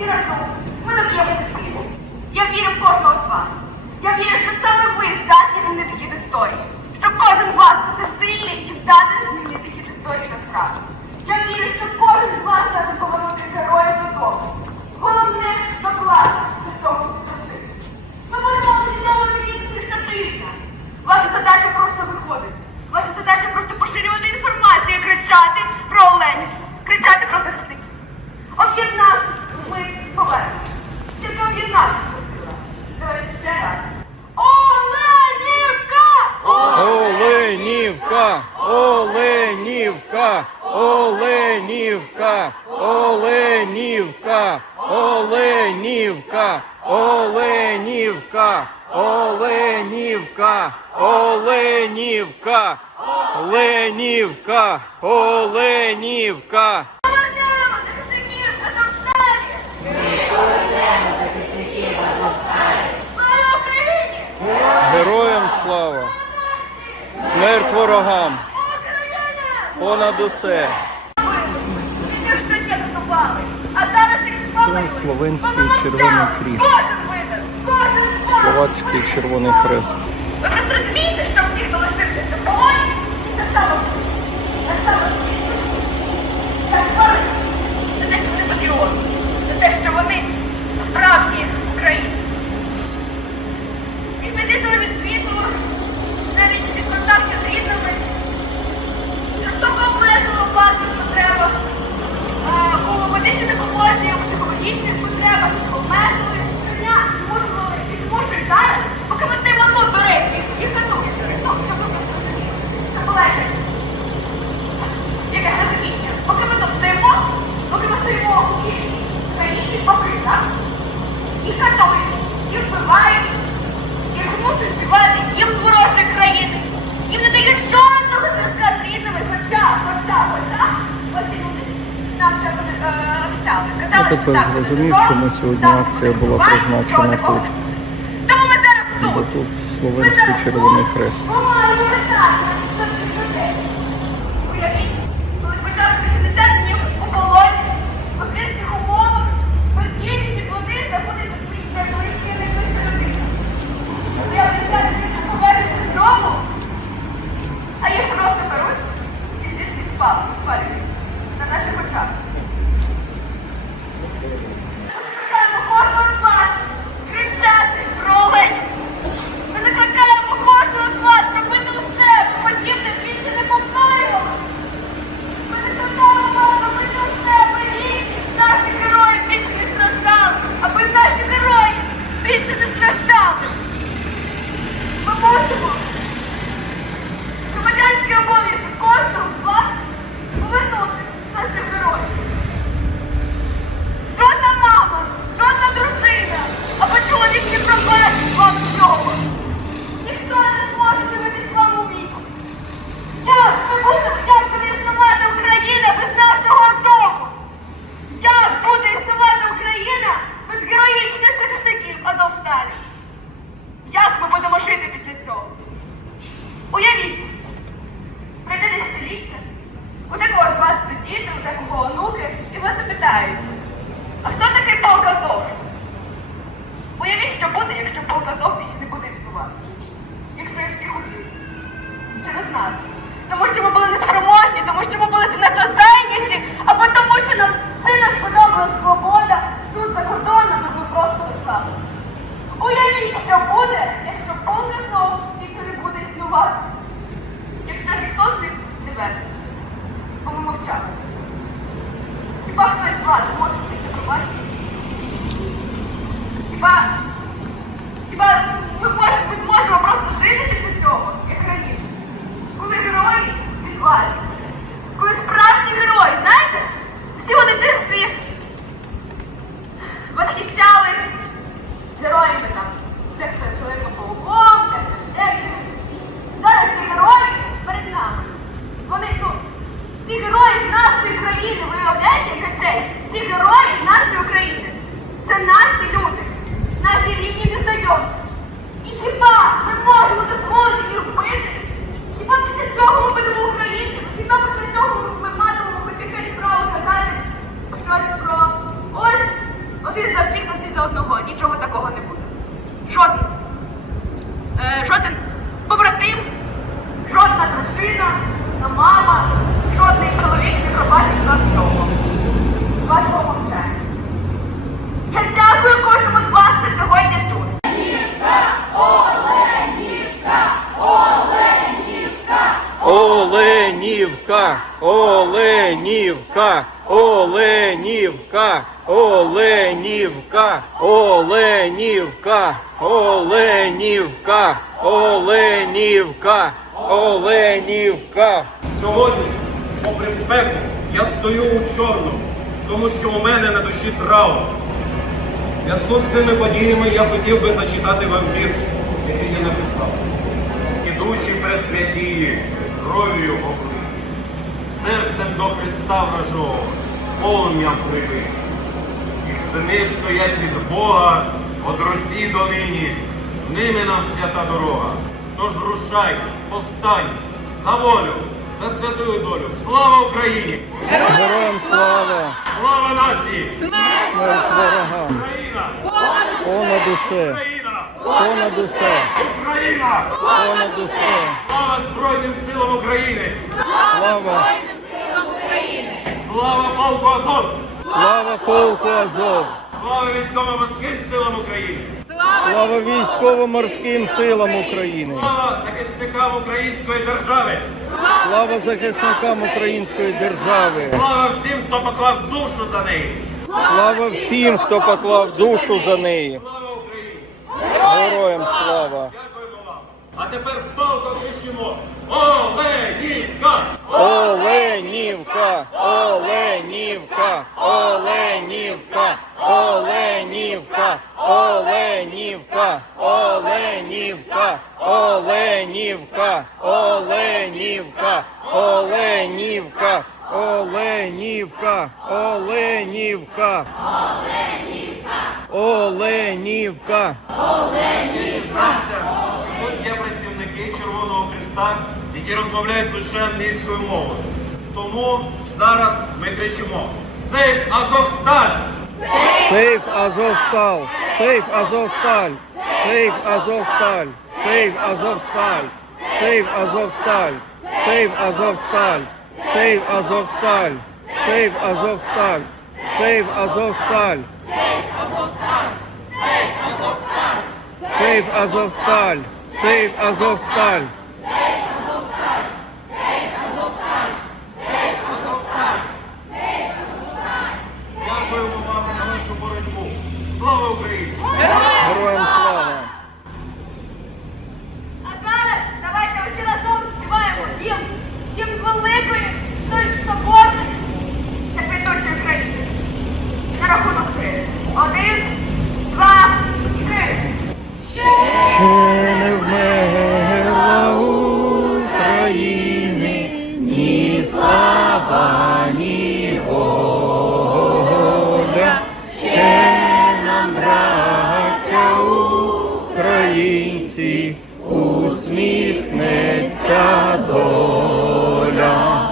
І разом ми доб'ємося цілі. Я вірю в кожного з вас. Я вірю, що саме ви здатні змінити хід історії. Що кожен з вас дуже сильний і здатний змінити хід історії насправді. Я вірю, що кожен з вас здатний повернути героїв додому. Головне докласти до цього краси. Ми можемо будемо обіцяти тільки тижня. Ваша задача просто виходить. Ваша задача просто Оленівка, Оленівка, Оленівка, Оленівка, Оленівка. Героям слава, смерть ворогам, понад усе. А там орден Словенський Червоний Хрест. Словацький Червоний Хрест. Ви просто розумієте, що всіх залишився і це саме так само так звані. Це те, що вони патріоти. Це те, що вони справжні українці. Відведіть від світу. тепер зрозумів, ми сьогодні акція була призначена тут. тому ми Бо тут. Словенський Червоний Хрест. ліки. У такого з вас діти, у такого онуки, і вас запитають, а хто такий полказов? Уявіть, що буде, якщо полказов більше не буде існувати. Якщо я всіх убив. Через нас. Тому що ми були неспроможні, тому що ми були занадто зайняті, або тому, що нам сильно сподобала свобода, тут за кордоном ми просто вислали. Уявіть, що буде, якщо полказов більше не буде існувати. Якщо ніхто з ним по-моему в час. Типа кто из вас может може це Типа. Типа хіба может быть, зможемо просто жити після цього, як раніше? Коли герої відважні, коли справжні герой, знаєте? Оленівка, Оленівка, Оленівка, Оленівка, Оленівка, Оленівка, Оленівка, Оленівка. Сьогодні, попри спеку, я стою у чорному, тому що у мене на душі травма. Зв'язку з цими подіями я хотів би зачитати вам вірш, який я написав. І душі пресвятії, кров'ю облиті, серцем до Христа вражого, полум'ям прибив. І сини стоять від Бога, од Росії до нині, з ними нам свята дорога. Тож рушай, повстань, за волю, за святую долю. Слава Україні! Героям слава, Слава нації! смерть ворогам, Україна! понад усе, Україна! Понад усе, Україна! понад усе. Слава Збройним силам України! Слава, Слава полку Азов! слава полку Азов, Слава військово-морським силам України! слава військово-морським силам України, Слава захисникам української держави! слава захисникам української держави, Слава всім, хто поклав душу за неї! слава всім, хто поклав душу за неї. Героям слава. Дякуємо вам! А тепер палко кричимо! Оленівка! Оленівка, Оленівка, Оленівка, Оленівка, Оленівка, Оленівка, Оленівка, Оленівка, Оленівка, Оленівка, Оленівка, Оленівка. Дізнався, що тут є працівники Червоного Христа, які розмовляють лише англійською мовою. Тому зараз ми кричимо Сейф Азовсталь! Сейф Азовсталь! Сейф Азовсталь! Сейф Азовсталь! Сейф Азовсталь! Сейф Азовсталь! Сейф Азовсталь! Сейф Азовсталь! Сейф Азовсталь! Сейф Азовсталь! Save Azovstal! Save Azovstal! Українці, усміхнеться доля.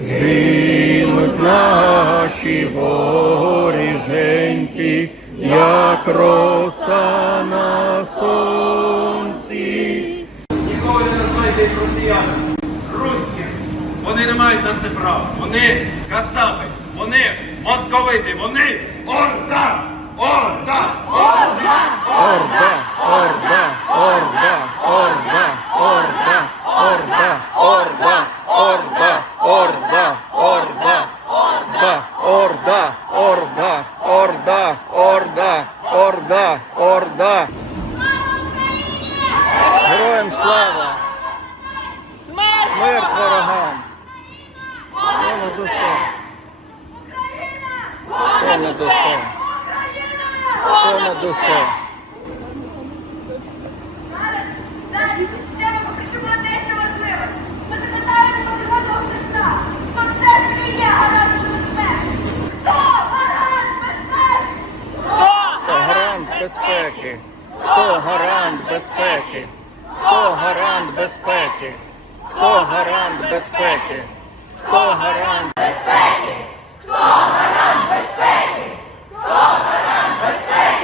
Згинуть наші воріженьки, як роса на сонці. Ніколи не називайте їх росіянами. Руські. Вони не мають на це права. Вони кацапи. Вони московити. Вони орда! Орда! Орда! Орда, орда, орда, орда, орда, орда, орда, орда, орда, орда, орда, орда, орда, орда, орда, орда, орда. Героям слава! Смерть ворогам! Понад усе! Понад усе! Понад усе! Зараз, зараз, ще ми покричимо дещо важливе. Ми запитаємо про Червоного Христа. Хто гарантом безпеки? Хто гарант безпеки? Хто гарант безпеки? Хто гарант безпеки? Хто гарант безпеки? Хто гарант безпеки? Хто гарант Росія,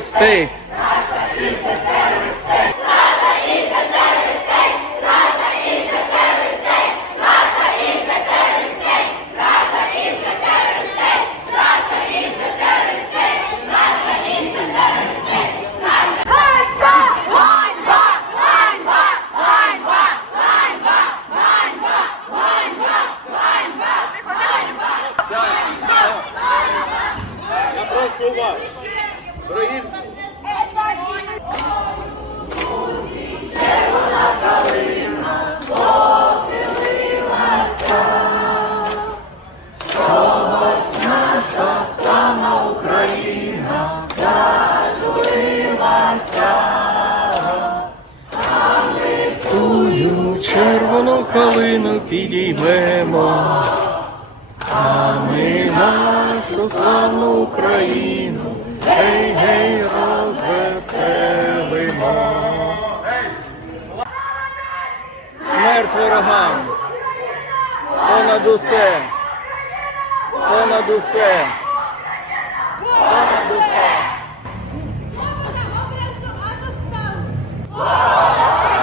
state. Калину підіймемо, а ми нашу славну Україну, гей, гей, розвеселимо. Смерть ворогам! Понад усе! Понад усе! Понад усе! Зараз